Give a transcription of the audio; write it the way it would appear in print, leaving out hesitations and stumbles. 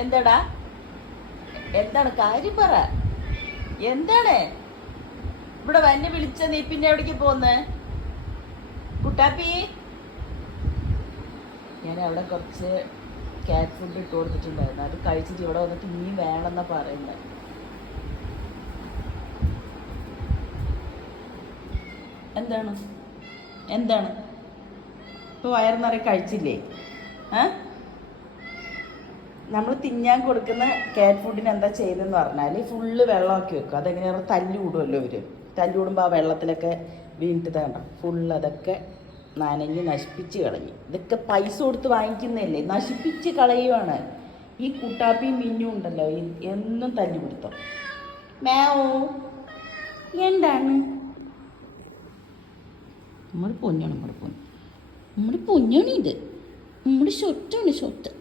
എന്താടാ? എന്താണ് കാര്യം പറ. എന്താണ് ഇവിടെ വന്നെ വിളിച്ച? നീ പിന്നെ എവിടേക്ക് പോന്ന്? കുട്ടാപ്പി, ഞാൻ അവിടെ കുറച്ച് കാറ്റ് ഫുഡ് ഇട്ട് കൊടുത്തിട്ടുണ്ടായിരുന്നു. അത് കഴിച്ചിട്ട് ഇവിടെ വന്നിട്ട് ഇനിയും വേണമെന്നാ പറയുന്നത്. എന്താണ് എന്താണ് ഇപ്പോൾ വയറ് നിറയെ കഴിച്ചില്ലേ? നമ്മൾ തിന്നാൻ കൊടുക്കുന്ന കാറ്റ് ഫുഡിന് എന്താ ചെയ്യുന്നതെന്ന് പറഞ്ഞാൽ ഫുള്ള് വെള്ളമാക്കി വെക്കും. അതെങ്ങനെയാണ് തല്ലി കൂടുമല്ലോ ഇവർ. തല്ലി കൂടുമ്പോൾ ആ വെള്ളത്തിലൊക്കെ വീണിട്ട് തേണ്ട ഫുള്ള് അതൊക്കെ നനഞ്ഞ് നശിപ്പിച്ച് കളഞ്ഞ്. ഇതൊക്കെ പൈസ കൊടുത്ത് വാങ്ങിക്കുന്നതല്ലേ, നശിപ്പിച്ച് കളയുവാണ്. ഈ കുട്ടാപ്പിയും മിന്നും ഉണ്ടല്ലോ, എന്നും തല്ലി കൊടുത്തോ. മാവോ എന്താണ്? നമ്മുടെ പൊന്നാണ്, നമ്മുടെ പൊന്നാണ് ഇത്. നമ്മുടെ ഷൊറ്റാണ് ഷൊട്ട്.